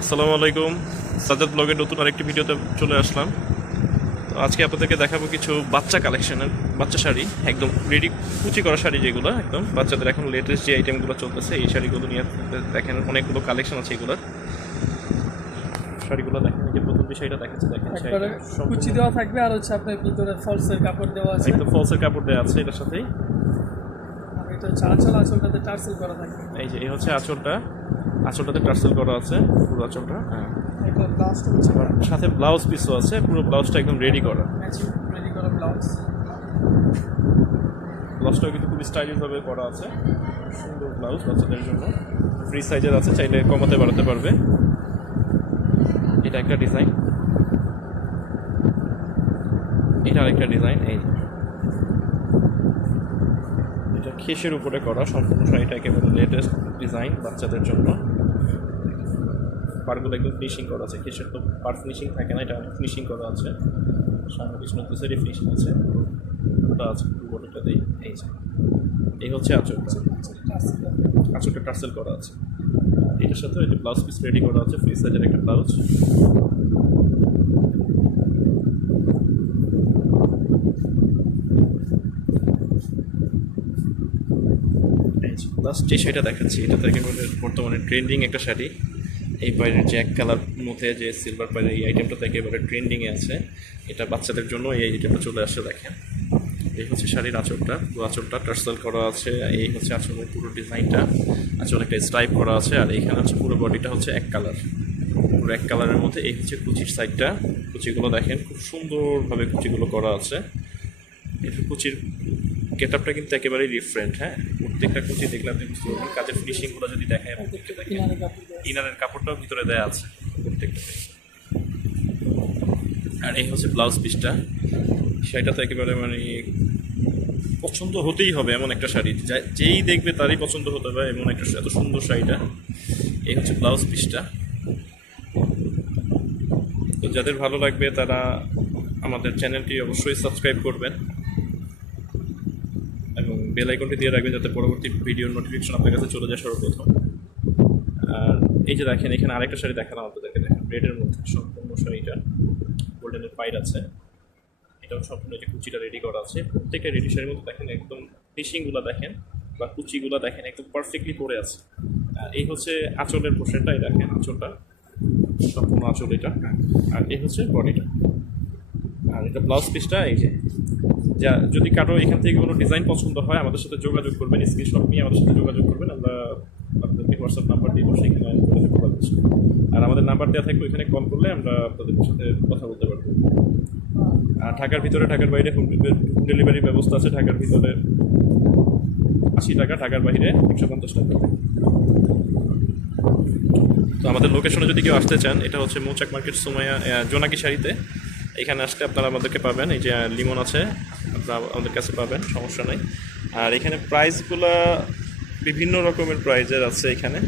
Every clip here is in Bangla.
আসসালামু আলাইকুম। সাজাদ ব্লগের নতুন আরেকটি ভিডিওতে চলে আসলাম। তো আজকে আপনাদেরকে দেখাবো কিছু বাচ্চা কালেকশনের বাচ্চা শাড়ি একদম রেডি কুচি করা শাড়ি যেগুলো একদম। বাচ্চাদের এখন লেটেস্ট যে আইটেমগুলো চলতেছে এই শাড়িগুলো নিয়ে দেখেন অনেকগুলো কালেকশন আছে এগুলোর শাড়িগুলো দেখেন যে প্রথম শাড়িটা দেখাচ্ছে দেখেন কুচি দেওয়া থাকবে আর হচ্ছে আপনার ভিতরে ফলসের কাপড় দেওয়া আছে। একদম ফলসের কাপড় দেওয়া আছে এটার সাথেই। এটা হচ্ছে আঁচল আঁচলটাতে টার্সেল করা থাকবে। এই যে এই হচ্ছে আঁচলটা। আঁচলটাতে টার্সেল করা আছে পুরো আঁচলটা হ্যাঁ। এটা সাথে ব্লাউজ পিসও আছে পুরো ব্লাউজটা একদম রেডি করা। রেডি করা ব্লাউজ। ব্লাউজটাও কিন্তু খুব স্টাইলিশভাবে করা আছে। সুন্দর ব্লাউজ বাচ্চাদের জন্য। ফ্রি সাইজের আছে চাইলে কমাতে বাড়াতে পারবে। এটা একটা ডিজাইন এটা আরেকটা ডিজাইন এই। এটা খেসের উপরে করা সম্পূর্ণ শাড়িটা একেবারে লেটেস্ট ডিজাইন বাচ্চাদের জন্য। পারগুলো একদম ফিনিশিং করা আছে। খেসের তো পার ফিনিশিং থাকে না, এটা ফিনিশিং করা আছে। সামনে পিছনে দুসাইডে ফিনিশিং আছে। ওটা আছে বডিটাতেই এই যে, এই হচ্ছে আঁচলটা আঁচলটা টার্সেল করা আছে। এটার সাথে যে ব্লাউজ পিস রেডি করা আছে ফ্রি সাইজের একটা ব্লাউজ লাস্ট যে শাড়িটা দেখাচ্ছি এটা তো একেবারে বর্তমানে ট্রেন্ডিং একটা শাড়ি। এই বাইরের যে এক কালার মধ্যে যে সিলভার পাইরের এই আইটেমটা তো একেবারে ট্রেন্ডিংয়ে আছে। এটা বাচ্চাদের জন্য এই আইটেমটা চলে আসছে দেখেন। এই হচ্ছে শাড়ির আঁচলটা। পুরো আঁচলটা টার্সেল করা আছে। এই হচ্ছে আঁচলের পুরো ডিজাইনটা। আঁচল একটা স্ট্রাইপ করা আছে। আর এইখানে হচ্ছে পুরো বডিটা হচ্ছে এক কালার। পুরো এক কালারের মধ্যে এই হচ্ছে কুচির সাইডটা কুচিগুলো দেখেন, খুব সুন্দরভাবে কুচিগুলো করা আছে। এটা কুচির গেট আপটা কিন্তু একেবারেই ডিফারেন্ট হ্যাঁ? প্রত্যেকটা কুচি দেখলে আপনি বুঝতে পারবেন কাজের ফিনিশিংগুলো যদি দেখেন কাপড় দেওয়া ইনারের কাপড়টাও ভিতরে দেওয়া আছে প্রত্যেকটা আর এই হচ্ছে ব্লাউজ পিসটা শাড়িটা তো একেবারে মানে পছন্দ হতেই হবে এমন একটা শাড়ি। যা- যেই দেখবে তারই পছন্দ হতে হবে এমন একটা এত সুন্দর শাড়িটা। এই হচ্ছে ব্লাউজ পিসটা তো যাদের ভালো লাগবে তারা আমাদের চ্যানেলটি অবশ্যই সাবস্ক্রাইব করবেন। এবং বেল আইকনটি দিয়ে রাখবেন যাতে পরবর্তী ভিডিওর নোটিফিকেশন আপনার কাছে চলে যায় সর্বপ্রথম। আর এই যে দেখেন, এখানে আরেকটা শাড়ি দেখালাম আপনাদেরকে। দেখেন রেডের মধ্যে সম্পূর্ণ শাড়িটা গোল্ডেনের পাইর আছে। এটাও সম্পূর্ণ যে কুচিটা রেডি করা আছে। প্রত্যেকটা রেডি শাড়ির মধ্যে দেখেন, একদম ফিশিংগুলো দেখেন বা কুচিগুলো দেখেন, একদম পারফেক্টলি পরে আছে। আর এই হচ্ছে আঁচলের পোর্শনটা এই দেখেন, আঁচলটা। সম্পূর্ণ আঁচল এটা। আর এই হচ্ছে বডিটা আর এটা ব্লাউজ পিসটা এই যে যা যদি কারও এখান থেকে কোনো ডিজাইন পছন্দ হয় আমাদের সাথে যোগাযোগ করবেন স্ক্রিনশট নিয়ে আমাদের সাথে যোগাযোগ করবেন আমরা আপনাদেরকে হোয়াটসঅ্যাপ নাম্বার দিব সেখানে যোগাযোগ করা যাচ্ছে আর আমাদের নাম্বার দেওয়া থাকবে ওইখানে কল করলে আমরা আপনাদের সাথে কথা বলতে পারব। আর ঢাকার ভিতরে ঢাকার বাইরে হোম ডেলিভারি ব্যবস্থা আছে ঢাকার ভিতরে আশি টাকা ঢাকার বাইরে একশো পঞ্চাশ টাকা। তো আমাদের লোকেশনে যদি কেউ আসতে চান এটা হচ্ছে মৌচাক মার্কেট সুমাইয়া আহ, জোনাকি শাড়িতে এখানে আসলে আপনারা আমাদেরকে পাবেন, এই যে লিমন আছে, আপনারা আমাদের কাছে পাবেন, সমস্যা নেই। আর এখানে প্রাইসগুলো বিভিন্ন রকমের প্রাইজের আছে এখানে।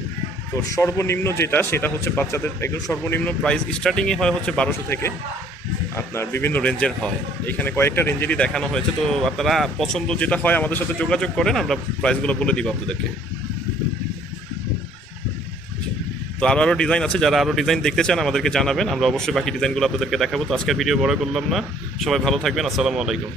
তো সর্বনিম্ন যেটা, সেটা হচ্ছে বাচ্চাদের, একদম সর্বনিম্ন প্রাইস স্টার্টিংয়ে হয় হচ্ছে বারোশো থেকে আপনার বিভিন্ন রেঞ্জের হয়। এখানে কয়েকটা রেঞ্জেরই দেখানো হয়েছে, তো আপনারা পছন্দ যেটা হয় আমাদের সাথে যোগাযোগ করেন, আমরা প্রাইসগুলো বলে দিব আপনাদেরকে। তো আরও আরও ডিজাইন আছে, যারা আরও ডিজাইন দেখতে চান আমাদেরকে জানাবেন, আমরা অবশ্যই বাকি ডিজাইনগুলো আপনাদেরকে দেখাবো। তো আজকের ভিডিও বড় করলাম না। সবাই ভালো থাকবেন, আসসালামু আলাইকুম।